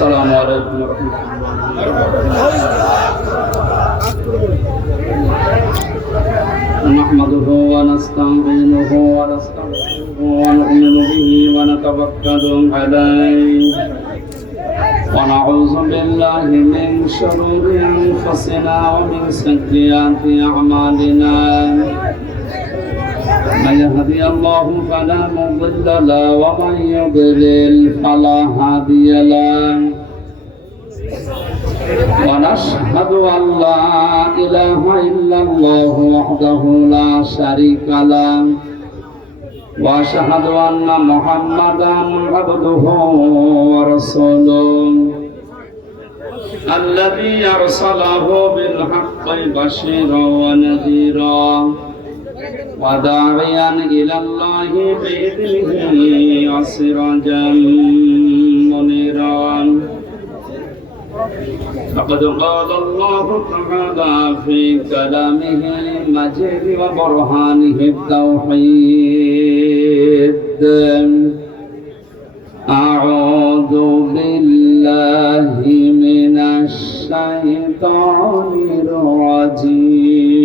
আসসালামু আলাইকুম ওয়া রাহমাতুল্লাহ। নাহমাদুহু ওয়া নাস্তাঈনুহু ওয়া নাস্তাগফিরুহু ওয়া নু'মিনু বিহি ওয়া নাতাওয়াক্কালু আলাইহি ওয়া নাউযু বিল্লাহি মিন শুরুরি আনফুসিনা ওয়া মিন sayyiati a'malina। من يهدي الله فلا مضل له ومن يضلل فلا هادي له ونشهد أن لا إله إلا الله وحده لا شريك له وأشهد أن محمدا عبده ورسوله الذي أرسله بالحق بشيرا ونذيرا وداعيا إلى الله بإذنه وسراجا منيرا فقد قال الله تعالى في كلامه المجيد وبرهانه التوحيد أعوذ بالله من الشيطان الرجيم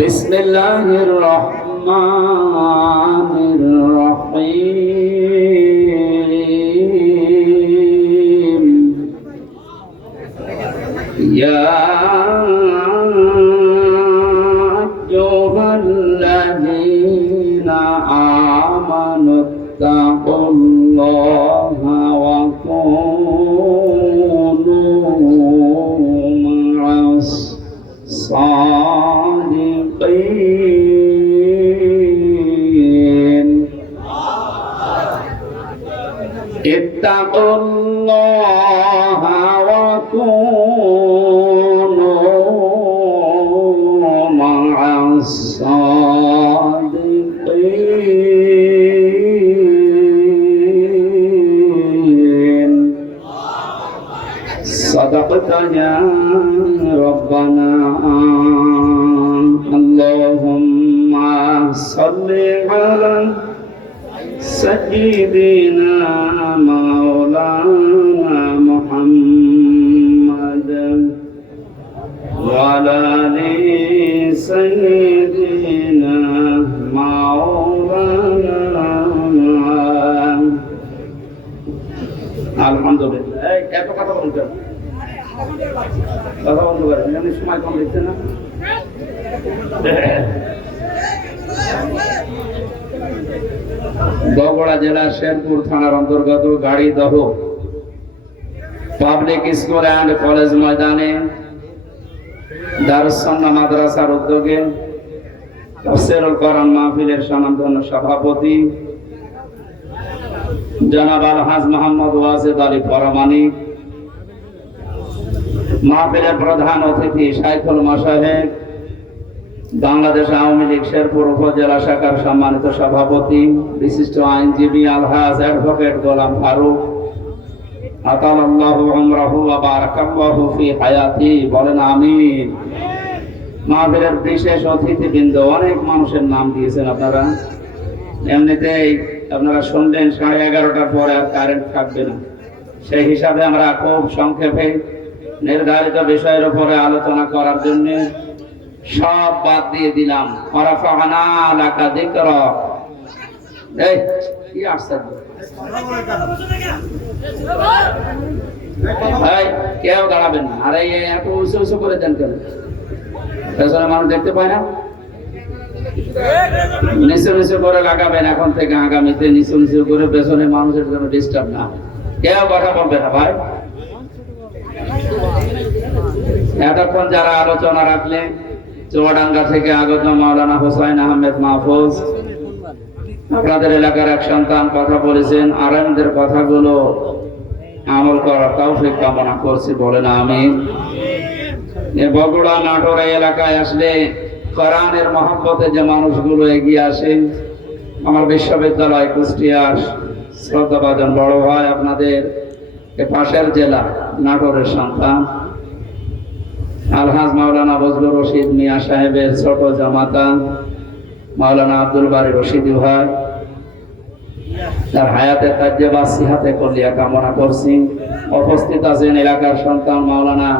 بسم الله الرحمن الرحيم يا أيها الذين آمنوا اتقوا الله وكونوا مع الصادقين اتقوا الله وكونوا مع الصادقين صدقت يا ربنا اللهم صل على سيدنا مولانا محمد وعلى آل سيدنا مولانا الحمد لله এত কথা বলতে কথা বলতে পারেন আমি সময় কম দিচ্ছি না বগুড়া জেলা শেরপুর থানার অন্তর্গত Garidaha public school and college ময়দানে দারুস সুন্নাহ মাদ্রাসার উদ্যোগে তাফসীরুল কোরআন মাহফিলের স্বনামধন্য সভাপতি জনাব আলহাজ মোহাম্মদ ওয়াজেদ আলী পরামানিক, মাহফিলের প্রধান অতিথি শাইখুল মাশায়েখ বাংলাদেশ আওয়ামী লীগ শেরপুর উপজেলা শাখার সম্মানিত সভাপতি বিশিষ্ট আইনজীবী আলহাজ অ্যাডভোকেট গোলাম ফারুক আতালাল্লাহু উমরাহু ওয়া বারাকাল্লাহু ফি হায়াতি, বলেন আমিন। মাহফিলের বিশেষ অতিথিবৃন্দ, অনেক মানুষের নাম দিয়েছেন আপনারা, এমনিতেই আপনারা শুনলেন 11:30টার পরে আর কারেন্ট থাকবে না, সেই হিসাবে আমরা খুব সংক্ষেপে নির্ধারিত বিষয়ের উপরে আলোচনা করার জন্য সব বাদ দিয়ে দিলাম। ওয়ারাফা'না লাকা যিকরাক। এই কি আশ্চর্য, ভাই কেউ দাঁড়াবেন না। আরে এত উঁচু উঁচু করে দেন কেন? পেছনে মানুষ দেখতে পায় না? নিচু নিচু করে লাগাবেন এখন থেকে, আগামীতে নিচু নিচু করে, পেছনে মানুষের জন্য ডিস্টার্ব না। কেউ কথা বলবে না ভাই। এতক্ষণ যারা আলোচনা রাখলেন, চুয়াডাঙ্গা থেকে আগত মাওলানা হোসাইন আহমেদ মাহফুজ, আপনাদের এলাকার এক সন্তান কথা বলেছেন, আরামদের কথাগুলো আমল করার তৌফিক কামনা করছি, বলেন আমিন। বগুড়া নাটোর এলাকায় আসলে কোরআনের মহব্বতে যে মানুষগুলো এগিয়ে আসে, আমার বিশ্ববিদ্যালয় কুষ্টিয়ার শ্রদ্ধাভাজন বড় ভাই, আপনাদের পাশের জেলা নাটোরের সন্তান আলহাজ মাওলানা বজলুর রশিদ মিয়া সাহেবের ছোট জামাতা মাওলানা আব্দুল বারী রশিদি ভাই, তার হায়াতের তাজ্জে বাসিহাতে কলিয়া কামনা করছি। উপস্থিত আছেন এলাকার সন্তান মাওলানা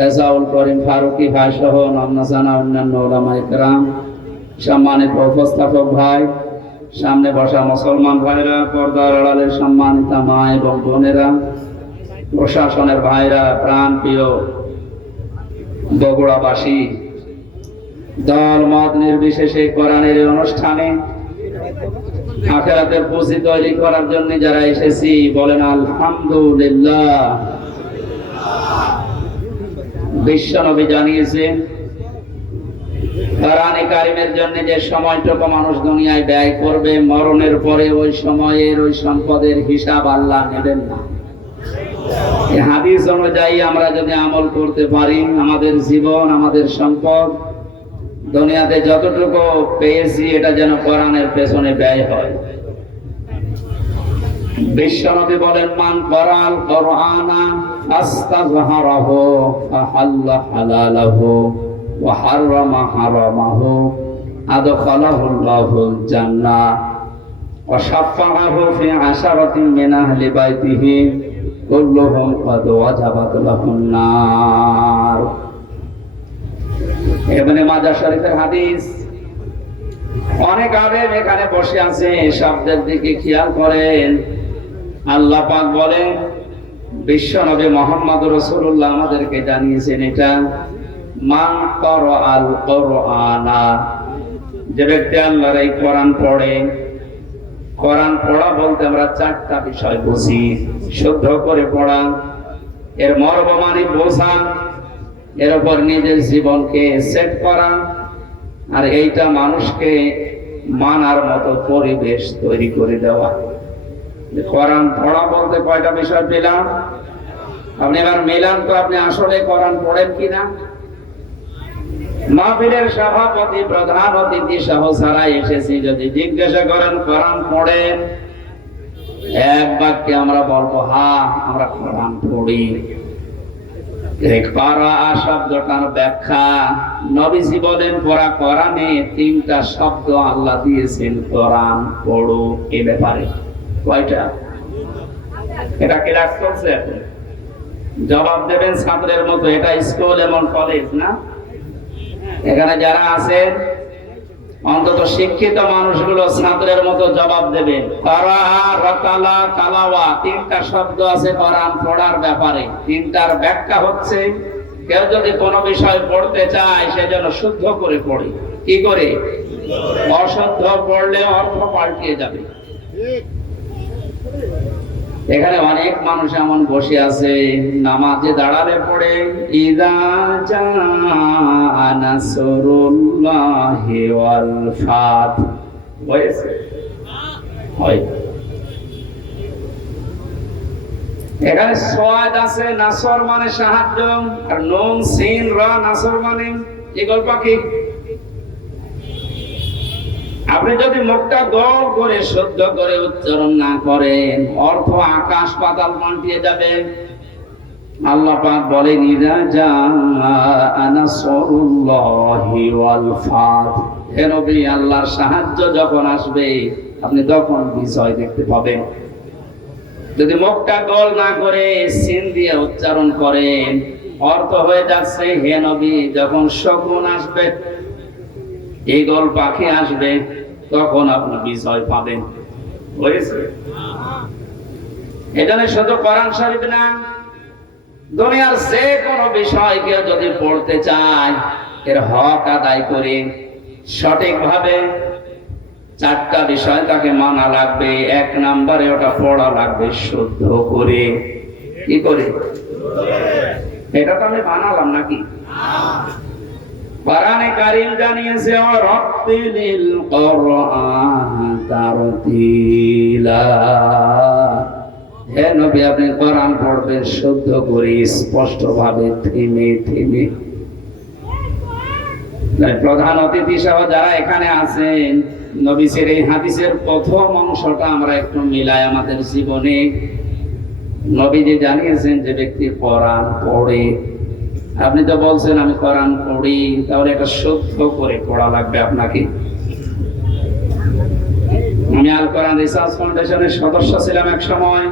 রেজাউল করিম ফারুকি ভাই সহ নামনাজানা অন্যান্য ওলামা ইকরাম, সম্মানিত উপস্থাপক ভাই, সামনে বসা মুসলমান ভাইরা, পর্দার আড়ালের সম্মানিতা মা এবং বোনেরা, প্রশাসনের ভাইরা, প্রাণ প্রিয় বগুড়াবাসী, দল মত নির্বিশেষে কোরআনের অনুষ্ঠানে আখিরাতের পুঁজি তৈরি করার জন্য যারা এসেছি বলেন আলহামদুলিল্লাহ। বিশ্বনবী জানিয়েছেন কোরআনে কারিমের জন্য যে সময়টুকু মানুষ দুনিয়ায় ব্যয় করবে, মরণের পরে ওই সময়ের ওই সম্পদের হিসাব আল্লাহ নেবেন না। এই হাদিস অনুযায়ী আমরা যদি আমল করতে পারি, আমাদের জীবন, আমাদের সম্পদ, দুনিয়াতে যতটুকু পেয়েছি এটা যেন কোরআনের পেছনে ব্যয় হয়। বিশ্বনবী বলেন মান করাল কোরআনা ফাস্তাযহারাহু ফাহাল্লা হালালাহু ওয়া হারামা হারামাহু আদখালাহুল্লাহুল জান্নাহ ওয়া শাফাআহু ফি আশারাতিন মিন আহলি বাইতিহি কুল্লুহুম ক্বাদ ওয়াজাবাত লাহুন নার। ইবনে মাজাহ শরীফের হাদিস। অনেক আলেম এখানে বসে আছে, শব্দের দিকে খেয়াল করেন। আল্লাহ পাক বলেন, বিশ্বনবী মুহাম্মদ রাসূলুল্লাহ আমাদেরকে জানিয়েছেন এটা মান ক্বারাআল কোরআনা, যে ব্যক্তি আল্লাহর এই কোরআন পড়ে। কোরআন পড়া বলতে আমরা চারটা বিষয় বুঝি। শুদ্ধ করে পড়া, এর মর্ম মানে বোঝা, এর উপর নিজের জীবনকে সেট করা, আর এইটা মানুষকে মানার মতো পরিবেশ তৈরি করে দেওয়া। কোরআন পড়া বলতে কয়টা বিষয় পেলাম? আপনি এবার মেলান তো, আপনি আসলে কোরআন পড়েন কিনা? মাহফিলের সভাপতি, প্রধান অতিথি সহ যারা এসেছি যদি জিজ্ঞাসা করেন কোরআন পড়েন, এক বাক্যে আমরা বলবো হ্যাঁ আমরা কোরআন পড়ি। পারা শব্দটার ব্যাখ্যা নবীজি বলেন পড়া কোরআনে তিনটা শব্দ আল্লাহ দিয়েছেন কোরআন পড়ো এ ব্যাপারে। কয়টা? এটা ক্লাস চলছে এখন, জবাব দেবেন ছাত্রের মতো। এটা স্কুল এমন কলেজ না। এখানে যারা আছেন অন্তত শিক্ষিত মানুষগুলো ছাত্রের মতো জবাব দেবেন। কারা, রাতালা, তালাওয়া, তিনটা শব্দ আছে কোরআন পড়ার ব্যাপারে। তিনটার ব্যাখ্যা হচ্ছে কেউ যদি কোনো বিষয় পড়তে চায় সেজন্য শুদ্ধ করে পড়ে। কি করে? অশুদ্ধ পড়লে অর্থ পাল্টিয়ে যাবে। এখানে অনেক মানুষ এমন বসে আছে নামাজে দাঁড়ালে পড়ে ইযা জাআ নাসরুল্লাহি ওয়াল ফাত। হয়েছে? হয়। এখানে সাদ আছে, নাসর মানে সাহায্য, আর নুন সিন রা নাসর মানে ঈগল পাখি। আপনি যদি মুখটা গোল করে শুদ্ধ করে উচ্চারণ না করেন, অর্থ আকাশ পাতাল পাল্টিয়ে যাবে। আল্লাহ পাক বলেন ইযা জাআ নাসরুল্লাহি ওয়াল ফাত। হে নবী, আল্লাহর সাহায্য যখন আসবে আপনি তখন বিজয় দেখতে পাবেন। যদি মুখটা গোল না করে সিন দিয়ে উচ্চারণ করেন, অর্থ হয়ে যাচ্ছে হে নবী, যখন শকুন আসবে, ঈগল পাখি আসবে, তখন আপনি বিজয় পাবেন। বুঝেছে? এজন্য শুধু কোরআন শরীফ না, দুনিয়ার যে কোনো বিষয় কেউ যদি পড়তে চায়, এর হক আদায় করে সঠিকভাবে চারটা বিষয় তাকে মানা লাগবে। এক নম্বরে ওটা পড়া লাগবে শুদ্ধ করে। কি করে? এটা তো আমি বানালাম নাকি? কোরআনে কারীম জানিয়েছে রাত্তিলিল কোরআন তারতিলা। হে নবী, আপনি কোরআন পড়বেন শুদ্ধ করে, স্পষ্ট ভাবে, থেমে থেমে। প্রধান অতিথি সহ যারা এখানে আছেন, নবীর এই হাদিসের প্রথম অংশটা আমরা একটু মিলাই আমাদের জীবনে। নবীজি জানিয়েছেন যে ব্যক্তি কোরআন পড়ে, আপনি তো বলছেন আমি কোরআন পড়ি, তাহলে এটা শুদ্ধ করে পড়া লাগবে আপনাকে। আমি আল কোরআন রিসার্চ ফাউন্ডেশনের সদস্য ছিলাম এক সময়।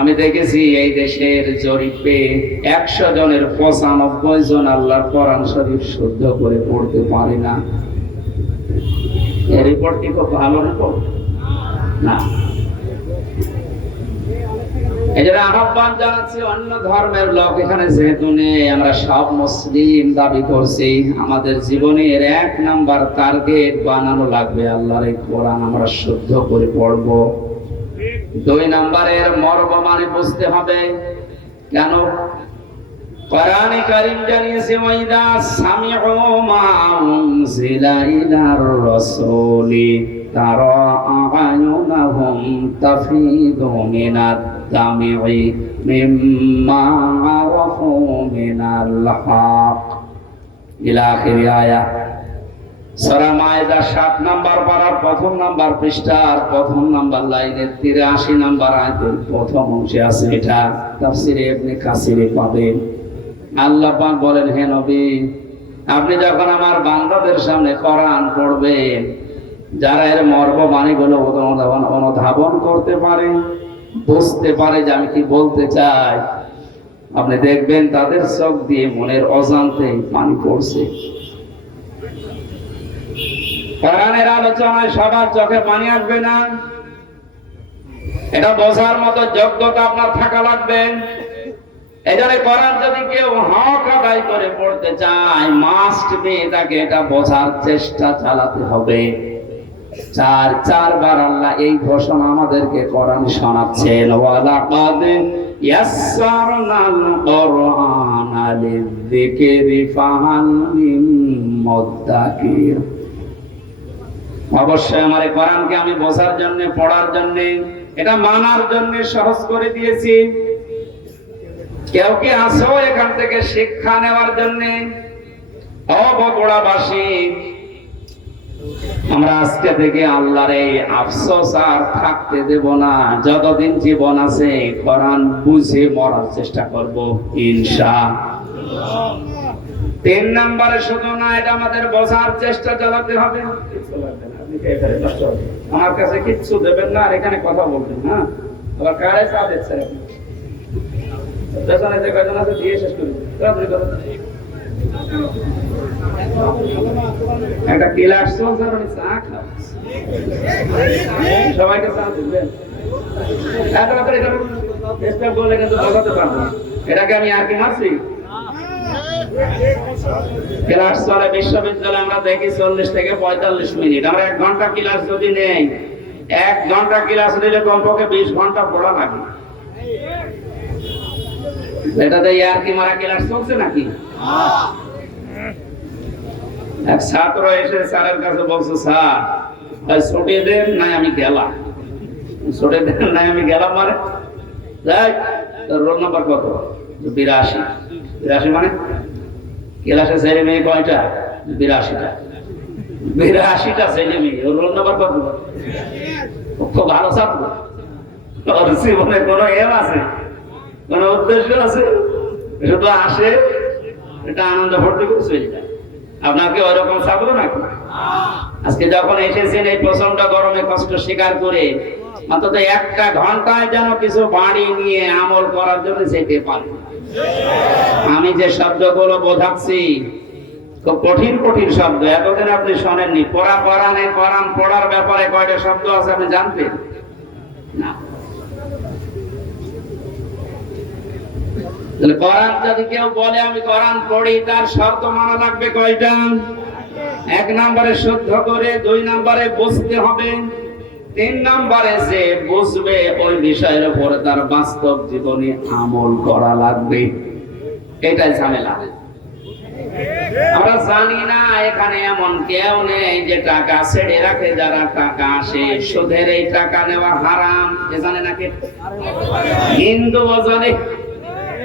আমি দেখেছি এই দেশের জরিপে 100 জনের 95 জন আল্লাহর কোরআন শরীফ শুদ্ধ করে পড়তে পারে না। এই রিপোর্ট কি খুব ভালো রিপোর্ট না? এজন্য আহ্বান জানাচ্ছি অন্য ধর্মের লোক এখানে যেহেতু নেই, আমরা সব মুসলিম দাবি করছি, আমাদের জীবনের 1 নাম্বার টার্গেট বানানো লাগবে আল্লাহর এই কোরআন আমরা শুদ্ধ করে পড়বো। 2 নাম্বারের মর্ম মানে বুঝতে হবে। কেন? কোরআনে কারীম জানিয়েছে ওয়াইদা সামিউ মা উনজিলা ইলার রাসূলি তারা আ'য়ুনাহুম তাফিদু মিনাদ দামি'i মিম্মা আরাফু মিনাল হক ইলা আখির আয়াত। সূরা মায়েদা 7 নাম্বার পারার 1ম নাম্বার পৃষ্ঠার 1ম নাম্বার লাইনের 83 নাম্বার আয়াতের প্রথম অংশে আছে। এটা তাফসীরে ইবনে কাসিরে পাবেন। আল্লাহ পাক বলেন, হে নবী, আপনি যখন আমার বান্দাদের সামনে কোরআন পড়বেন, যারা এর মর্ম বাণীগুলো অনুধাবন করতে পারে, বুঝতে পারে যে আমি কি বলতে চাই, আপনি দেখবেন তাদের চোখ দিয়ে মনের অজান্তে পানি পড়ছে। কোরআনের আলোচনায় সবার চোখে পানি আসবে না, এটা বোঝার মতো যোগ্যতা আপনার থাকা লাগবে। এজন্য কোরআন যদি কেউ হক আদায় করে পড়তে চায়, মাস্ট বি তাকে এটা বোঝার চেষ্টা চালাতে হবে। 4বার আল্লাহ এই ঘোষণা আমাদেরকে কোরআন শোনাচ্ছেন, ওয়ালাকাদ ইয়াসসারনাল কোরআনা লিযিকরি ফাহাল মিন মুদ্দাকির। অবশ্যই আমার এই কোরআনকে আমি বোঝার জন্য, পড়ার জন্য, এটা মানার জন্য সহজ করে দিয়েছি। কেউ কি আসো এখান থেকে শিক্ষা নেওয়ার জন্য? ও বগুড়াবাসী, আমরা আজকে থেকে আল্লাহর এই আফসোস আর থাকতে দেব না। যতদিন জীবন আছে কোরআন বুঝে মরার চেষ্টা করব ইনশাআল্লাহ। 3 নম্বরে শুধু না, এটা আমাদের বোঝার চেষ্টা চালাতে হবে। আমার কাছে কিচ্ছু দেবেন না আর এখানে কথা বলবেন। হ্যাঁ, আবার কারে চা দিচ্ছেন? পেছনে যে কয়জন আছে দিয়ে শেষ করি। একটা ক্লাস চলছে, চা খাও, সবাইকে চা দিবেন। বলে কিন্তু বোঝাতে পারবো না, এটাকে আমি আর কি মারছি। ক্লাস চলে বিশ্ববিদ্যালয়ে, আমরা দেখি 40 থেকে 45 মিনিট। আমরা 1 ঘন্টা ক্লাস যদি নেই, 1 ঘন্টা ক্লাস নিলে কমপক্ষে 20 ঘন্টা পড়া লাগে। এটাতে আর কি মারা ক্লাস চলছে নাকি? এক ছাত্র এসে স্যারের কাছে বলছে, স্যার ছুটি দেন নাই আমি গেলাম। ছুটি দেন নাই আমি গেলাম মানে যাই, তোর রোল নাম্বার কত? 82। 82 মানে ক্লাসে ছেলে মেয়ে কয়টা? 82টা। 82টা ছেলে মেয়ে, ওর রোল নাম্বার কত? খুব ভালো ছাত্র, ওর জীবনে কোনো এম আছে, কোন উদ্দেশ্য আছে? শুধু আসে, এটা আনন্দ ভর্তি করে চলে যায়। আপনাকে ওইরকম ছাত্র নাকি? আজকে যখন এসেছেন এই প্রচন্ড গরমে কষ্ট স্বীকার করে, অন্তত 1টা ঘন্টায় যেন কিছু বাড়ি নিয়ে আমল করার জন্য যেতে পারেন। আমি যে শব্দগুলো বোঝাচ্ছি খুব কঠিন কঠিন শব্দ, এতদিন আপনি শোনেননি। কোরআন পড়ার ব্যাপারে কয়টা শব্দ আছে আপনি জানতেন না? কোরআন যদি কেউ বলে আমি কোরআন পড়ি, তার শর্ত মানা লাগবে কয়টা? 1 নম্বরে শুদ্ধ করে, 2 নম্বরে বুঝতে হবে, 3 নম্বরে যে বুঝবে ওই বিষয়ের উপরে তার বাস্তব জীবনে আমল করা লাগবে। এটাই ঝামেলা। আমরা জানি না এখানে এমন কেউ নেই যে টাকা ছেড়ে রাখে। যারা টাকা আসে, সুদের এই টাকা নেওয়া হারাম, এ জানে নাকি? হিন্দু জানে,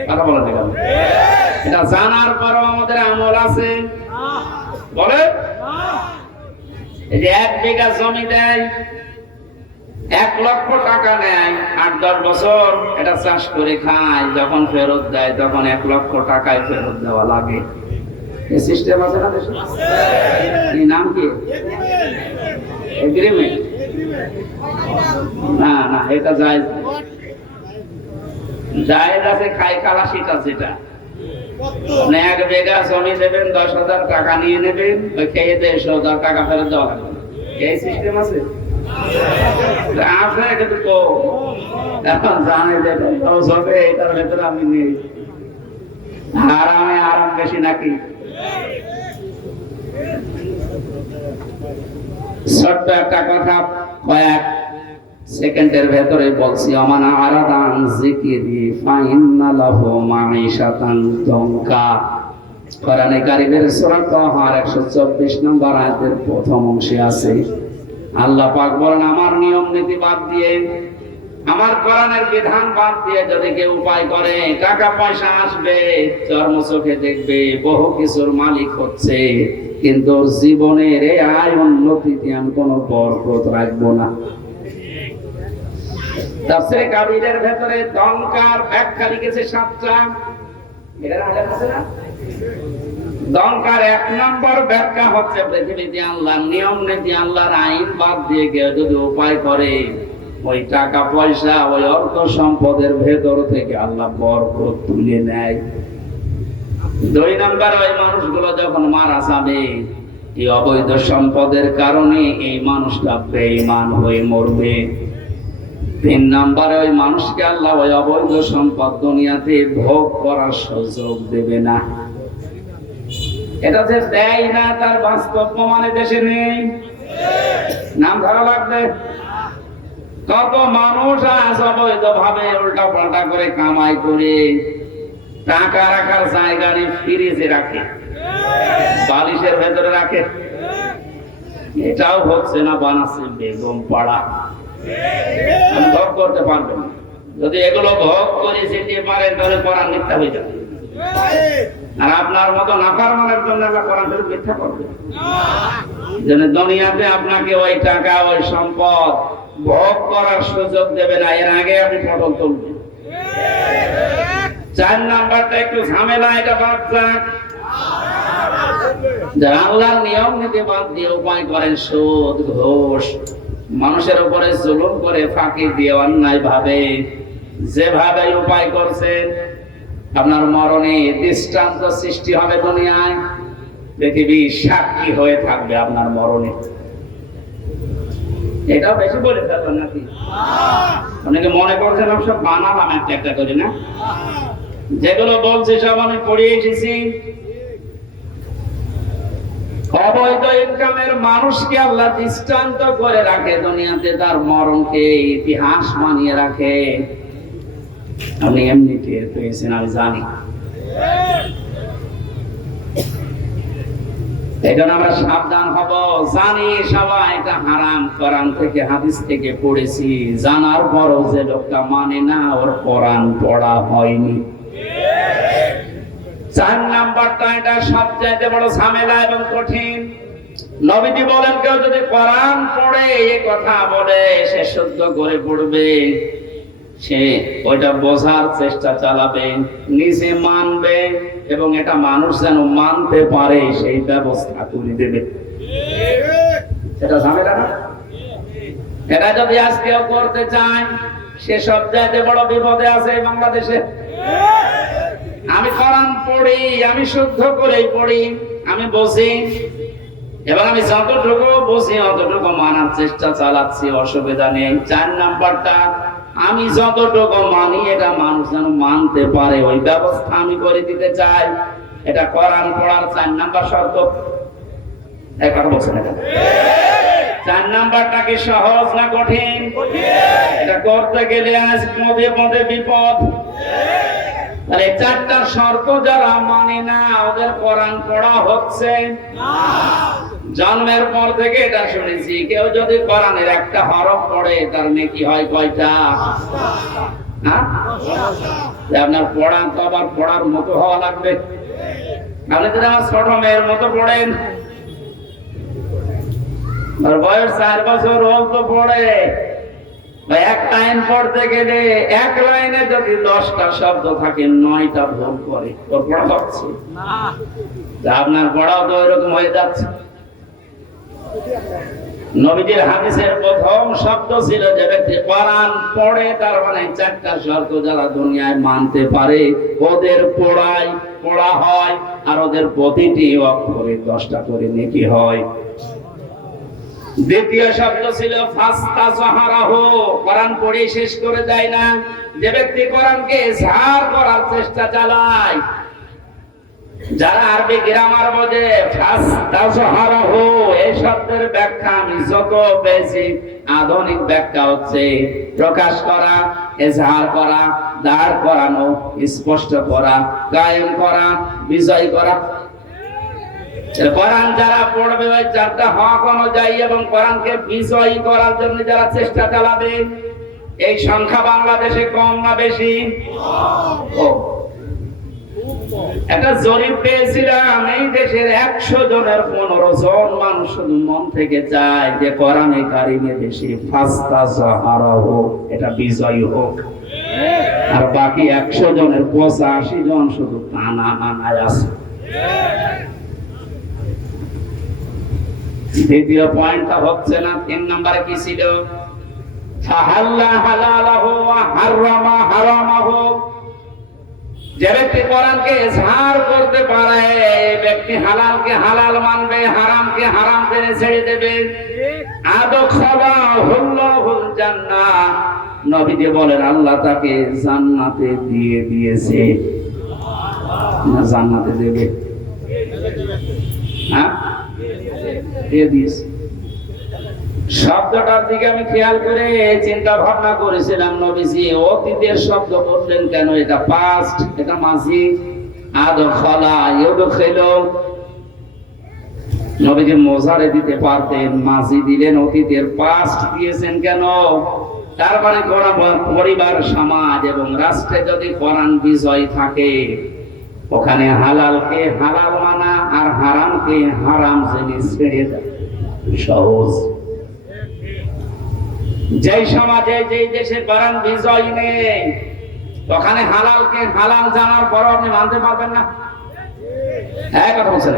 কথা বলা যায়। এটা জানার পরও আমাদের আমল আছে। বলে এই যে 1 বিঘা জমি দেয়, 1 লক্ষ টাকা নেয়, 8-10 বছর এটা চাষ করে খায়, যখন ফেরত দেয় তখন 1 লক্ষ টাকায় ফেরত দেওয়া লাগে। এই সিস্টেম আছে না দেশে? এই নাম কি? এগ্রিমেন্ট। না না, এটা জায়েজ জায়েজ আছে, খাই খালাসিটা যেটা আপনি 1 বিঘা জমি দেবেন, 10,000 টাকা নিয়ে নেবেন, ওই খেয়ে 1,000 টাকা ফেরত দেওয়া লাগবে। এই সিস্টেম আছে আছে কিন্তু তো এখন জানে যে হবে, এটার ভেতরে আমি নেই। আরাম বেশি নাকি? ছোট্ট একটা কথা কয়েক সেকেন্ডের ভেতরে বলছি। আমানা আরাদান যিকরি ফাইন্না লাহু মাঈশাতান দঙ্কা। কোরআনে কারীমের সূরা তাহার 124 নম্বর আয়াতের প্রথম অংশে আছে, আল্লাহ পাক বলেন, আমার নিয়ম নীতি বাদ দিয়ে, আমার কোরআনের বিধান বাদ দিয়ে যদি কেউ উপায় করে, টাকা পয়সা আসবে, চর্ম চোখে দেখবে, বহু কিছুর মালিক হচ্ছে, কিন্তু জীবনের এই আয় উন্নতিতে আমি কোনো বরকত রাখবো না। তাফসীরে কাবীরের ভেতরে দঙ্কার ব্যাখ্যা লিখেছে 7টা। এর আগে আছে না? দঙ্কার 1 নম্বর ব্যাখ্যা হচ্ছে, পৃথিবীতে আল্লাহর নিয়ম নীতি, আল্লাহর আইন বাদ দিয়ে কেউ যদি উপায় করে, ওই টাকা পয়সা, ওই অর্থ সম্পদের ভেতর থেকে আল্লাহ বরকত তুলে নেয়। 2 নম্বর, ওই মানুষগুলো যখন মারা যাবে, এই অবৈধ সম্পদের কারণে এই মানুষটা বেঈমান হয়ে মরবে। 3 নম্বরে, ওই মানুষকে আল্লাহ ওই অবৈধ সম্পদ দুনিয়াতে ভোগ করার সুযোগ দেবে না। এটা যে দেয় না, তার বাস্তব প্রমাণে দেশে নেই, নাম ধরা লাগবে। কত মানুষ আজ অবৈধ ভাবে উল্টা পাল্টা করে কামাই করে টাকা রাখার জায়গা নেই, ফ্রিজে রাখে, বালিশের ভেতরে রাখে। এটাও হচ্ছে না, বানাচ্ছে বেগম পাড়া। ভোগ করতে পারবেন না। যদি এগুলো ভোগ করে যেতে পারেন, তাহলে কোরআন মিথ্যা হয়ে যাবে। আর আপনার মতো নাফরমানের জন্য আল্লাহ কোরআন শরীফ মিথ্যা করবে। যেন দুনিয়াতে আপনাকে ওই টাকা, ওই সম্পদ ভোগ করার সুযোগ দেবে না, এর আগে আপনি পটল তুলবেন। 4 নাম্বারটা একটু ঝামেলা, এটা বাদ যাক। যারা আল্লাহর নিয়ম নীতি বাদ দিয়ে উপায় করেন সুদ, ঘুষ, মানুষের উপরে জুলুম করে, ফাঁকি দিয়ে, অন্যায় ভাবে যেভাবে উপায় করছেন, আপনার মরণে দৃষ্টান্ত সৃষ্টি হবে দুনিয়ায়। পৃথিবী সাক্ষী হয়ে থাকবে আপনার মরণে। এটাও বেশি বলে ফেলবেন নাকি? অনেকে মনে করছেন আমি সব বানালাম একটা করে, না? যেগুলো বলছে সব আমি পড়ে এসেছি। অবৈধ ইনকামের মানুষকে আল্লাহ দৃষ্টান্ত করে রাখে দুনিয়াতে, তার মরণকে ইতিহাস বানিয়ে রাখে। আপনি এমনি টের পেয়েছেন, আমি জানি। এই জন্য আমরা সাবধান হব। জানি সবাই এটা হারাম, কোরআন থেকে হাদিস থেকে পড়েছি, জানার পরও যে লোকটা মানে না, ওর কোরআন পড়া হয়নি। 4 নাম্বারটা, এটা সবচেয়ে বড় ঝামেলা এবং কঠিন। নবীজি বলেন, কেউ যদি কোরআন পড়ে, এই কথা বলে, সে শুদ্ধ করে পড়বে, সে ওইটা বোঝার চেষ্টা চালাবে, নিজে মানবে, এবং এটা মানুষ যেন মানতে পারে সেই ব্যবস্থা করে দেবে। এটা ঝামেলা না? এটা যদি আজকেও করতে চায়, সে সবচেয়ে বড় বিপদে আছে বাংলাদেশে। আমি কোরআন পড়ি, আমি শুদ্ধ করেই পড়ি, আমি বুঝি, এবং আমি যতটুকু বুঝি অতটুকু মানার চেষ্টা চালাচ্ছি, অসুবিধা নেই। 4 নাম্বারটা, আমি যতটুকু মানি এটা মানুষ যেন মানতে পারে, ওই ব্যবস্থা আমি করে দিতে চাই। এটা কোরআন পড়ার 4 নাম্বার শর্ত। একবার বলছেন, 4 নাম্বারটা কি সহজ না কঠিন? এটা করতে গেলে আজ পদে পদে বিপদ। তাহলে 4টা শর্ত যারা মানে না, ওদের কোরআন পড়া হচ্ছে না। জন্মের পর থেকে এটা শুনেছি, কেউ যদি কোরআনের একটা হরফ পড়ে, তার নেকি হয় কয়টা? 5টা। আপনার পড়া তো আবার পড়ার মতো হওয়া লাগবে। আপনি যদি আমার ছোট মেয়ের মতো পড়েন, ওর বয়স 4 বছর, অল্প পড়ে, এক লাইন পড়তে গেলে 1 লাইনে যদি 10টা শব্দ থাকে, 9টা ভুল করে, ওর পড়া হচ্ছে না। আপনার পড়াও তো এরকম হয়ে যাচ্ছে। নবীজির হাদিসের প্রথম শব্দ ছিল যে ব্যক্তি কোরআন পড়ে, তার মানে চারটা শর্ত যারা দুনিয়ায় মানতে পারে ওদের পড়া হয়, আর ওদের প্রতিটি অক্ষরে 10টা করে নেকি হয়। দ্বিতীয় শব্দ ছিল ফাস্তাযহারাহু, কোরআন পড়ে শেষ করে দেয় না, যে ব্যক্তি কোরআনকে ইজহার করার চেষ্টা চালায়। যারা আরবি গ্রামার বোঝে, ফাস্তাযহারাহু এই শব্দের ব্যাখ্যা আমি যত পেয়েছি, আধুনিক ব্যাখ্যা হচ্ছে প্রকাশ করা, ইজহার করা, দাঁড় করানো, স্পষ্ট করা, কায়েম করা, বিজয় করা। কোরআন যারা পড়বে ওই চারটা হক অনুযায়ী এবং কোরআনকে বিজয়ী করার জন্য যারা চেষ্টা চালাবে, এই সংখ্যা বাংলাদেশে কম না বেশি? একটা জরিপ পেয়েছিলাম, এই দেশের 100 জনের 15 জন মানুষ শুধু মন থেকে চায় যে কোরআনে কারিমে বেশি ফাস্তাযহারাহু এটা বিজয়ী হোক, আর বাকি 100 জনের 85 জন শুধু টানা আনায় আছে। দ্বিতীয় পয়েন্টটা হচ্ছে না। 3 নম্বরে কি ছিল? ফাহাল্লা হালালাহু ওয়া হারামা হারামাহু, যে ব্যক্তি কোরআনকে ইজহার করতে পারে এই ব্যক্তি হালালকে হালাল মানবে, হারামকে হারাম করে ছেড়ে দেবে। আদখালাহুল্লাহুল জান্নাহ, নবীজি বলেন আল্লাহ তাকে জান্নাতে দিয়ে দিয়েছে। না জান্নাতে দেবে? হ্যাঁ, দিয়ে দিয়েছে। শব্দটার দিকে আমি খেয়াল করে চিন্তা ভাবনা করেছিলাম, নবীজি অতীতের শব্দ বললেন কেন? এটা পাস্ট, এটা মাজি। আদখালা ইউদখিলু, নবীজি মুজারে দিতে পারতেন, মাজি দিলেন, অতীতের পাস্ট দিয়েছেন কেন? তার মানে কোন পরিবার, সমাজ এবং রাষ্ট্রে যদি কোরআন বিজয় থাকে, ওখানে হালালকে হালাল মানা আর হারামকে হারাম জেনে ছেড়ে দেয় সহজ। যেই সমাজে, যেই দেশে কোরআন বিজয় নেই, ওখানে হালালকে হালাল জানার পর আপনি মানতে পারবেন না। এক কথা বলছেন,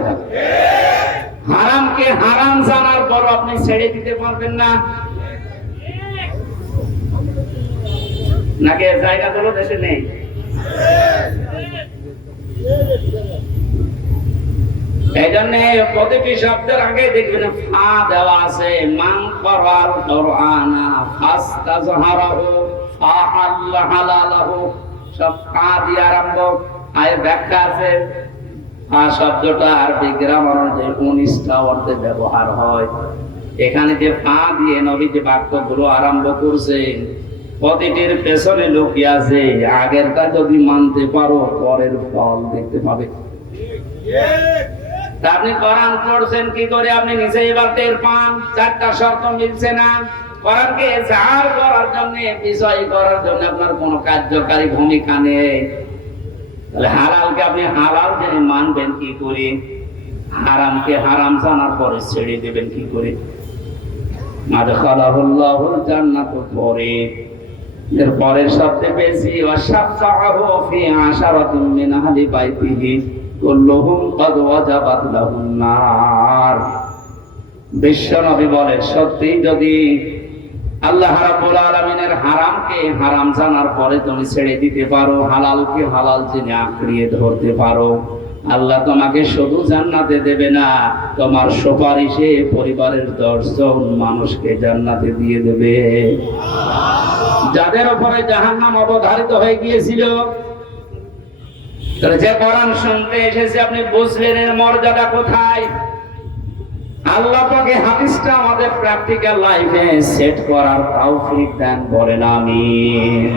হারামকে হারাম জানার পর আপনি ছেড়ে দিতে পারবেন না। নাকি জায়গাগুলো দেশে নেই? এই জন্য প্রতিটি শব্দের আগে দেখবেন ফা দেওয়া আছে। মান করাল কোরআনা ফাস্তাযহারাহু ফাহাল্লা হালালাহু, সব ফা দিয়ে আরম্ভ। আয়ের ব্যাখ্যা আছে। ফা শব্দটা আরবি গ্রামার অনুযায়ী 19টা অর্থে ব্যবহার হয়। এখানে যে ফা দিয়ে নবী যে বাক্যগুলো আরম্ভ করছেন, প্রতিটির পেছনে লুকিয়ে আছে আগেরটা যদি মানতে পারো পরের ফল দেখতে পাবে। আপনি কোরআন পড়ছেন কি করে আপনি নিজে এবার টের পান? 4টা শর্ত মিলছে না। কোরআনকে ইজহার করার জন্য, বিজয় করার জন্য আপনার কোনো কার্যকারী ভূমিকা নেই। তাহলে হালালকে আপনি হালাল জেনে মানবেন কি করে? হারামকে হারাম জানার পরে ছেড়ে দেবেন কি করে? আদখালাহুল্লাহুল জান্নাতু পরে, এর পরের শব্দে পেয়েছি ওয়াশাফাআহু ফি আশারাতিন মিন আহলি বাইতিহি কুল্লুহুম ক্বাদ ওয়াজাবাত লাহুন নার। বিশ্বনবী বলেন, সত্যি যদি আল্লাহ রাব্বুল আলামিনের হারামকে হারাম জানার পরে তুমি ছেড়ে দিতে পারো, হালালকে হালাল জেনে আঁকড়িয়ে ধরতে পারো, আল্লাহ তোমাকে শুধু জান্নাতে দেবে না, তোমার সুপারিশে পরিবারের 10 জন মানুষকে জান্নাতে দিয়ে দেবে। যাদের উপরে জাহান্নাম অবধারিত হয়ে গিয়েছিল, যে কোরআন শুনতে এসেছে, আপনি বুঝলেন এর মর্যাদা কোথায়? আল্লাহ পাকে হাদিসটা আমাদের প্র্যাকটিক্যাল লাইফে সেট করার তৌফিক দেন, বলেন আমিন।